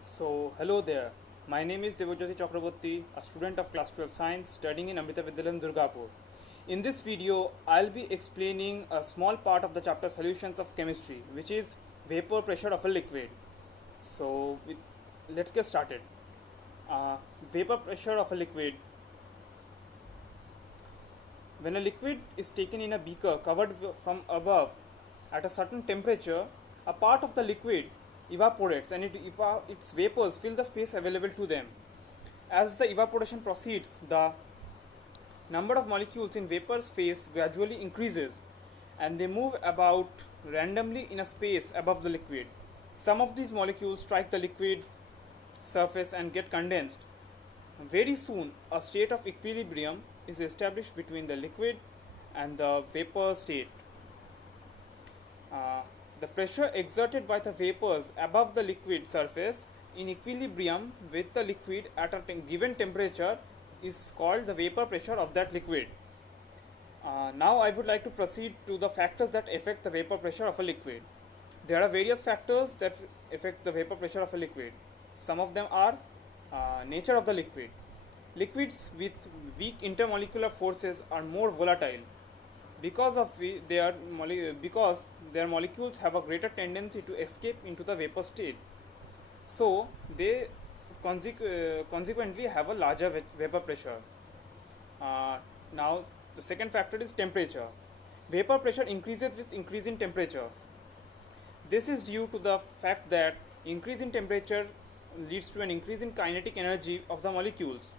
Hello there. My name is Devajyoti Chakraborty, a student of class 12 science studying in Amrita Vidyalayam Durgapur. In this video, I'll be explaining a small part of the chapter Solutions of Chemistry, which is vapor pressure of a liquid. So, let's get started. Vapor pressure of a liquid. When a liquid is taken in a beaker covered from above at a certain temperature, a part of the liquid evaporates and its vapors fill the space available to them. As the evaporation proceeds, the number of molecules in vapor phase gradually increases and they move about randomly in a space above the liquid. Some of these molecules strike the liquid surface and get condensed. Very soon, a state of equilibrium is established between the liquid and the vapor state. The pressure exerted by the vapors above the liquid surface in equilibrium with the liquid at a given temperature is called the vapor pressure of that liquid. Now I would like to proceed to the factors that affect the vapor pressure of a liquid. There are various factors that affect the vapor pressure of a liquid. Some of them are nature of the liquid. Liquids with weak intermolecular forces are more volatile because their molecules have a greater tendency to escape into the vapor state, so they consequently have a larger vapor pressure. Now the second factor is temperature. Vapor pressure increases with increase in temperature. This is due to the fact that increase in temperature leads to an increase in kinetic energy of the molecules,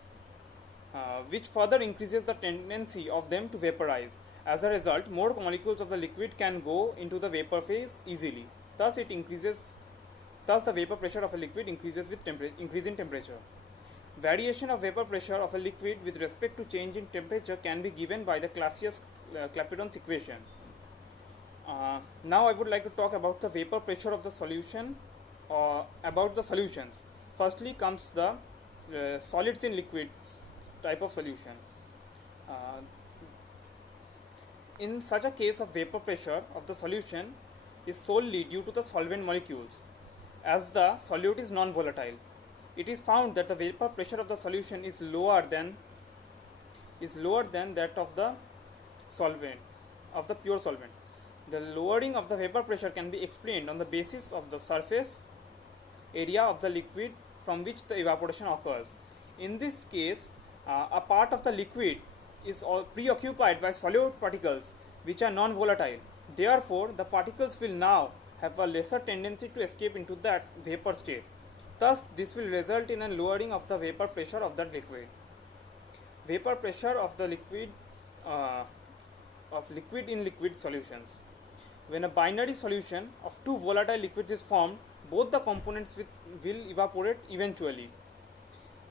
which further increases the tendency of them to vaporize. As a result, more molecules of the liquid can go into the vapor phase easily. Thus, the vapor pressure of a liquid increases with increase in temperature. Variation of vapor pressure of a liquid with respect to change in temperature can be given by the Clapeyron's equation. Now, I would like to talk about the vapor pressure of the solution, about the solutions. Firstly comes the solids in liquids type of solution. In such a case of vapor pressure of the solution is solely due to the solvent molecules, as the solute is non-volatile. It is found that the vapor pressure of the solution is lower than that of the solvent, of the pure solvent. The lowering of the vapor pressure can be explained on the basis of the surface area of the liquid from which the evaporation occurs. In this case, a part of the liquid is preoccupied by solute particles which are non-volatile. Therefore, the particles will now have a lesser tendency to escape into that vapor state. Thus, this will result in a lowering of the vapor pressure of that liquid. Vapor pressure of the liquid in liquid solutions. When a binary solution of two volatile liquids is formed, both the components will evaporate eventually.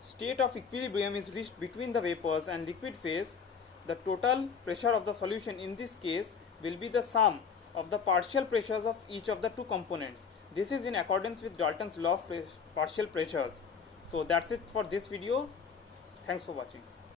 State of equilibrium is reached between the vapors and liquid phase. The total pressure of the solution in this case will be the sum of the partial pressures of each of the two components. This is in accordance with Dalton's law of partial pressures. So that's it for this video. Thanks for watching.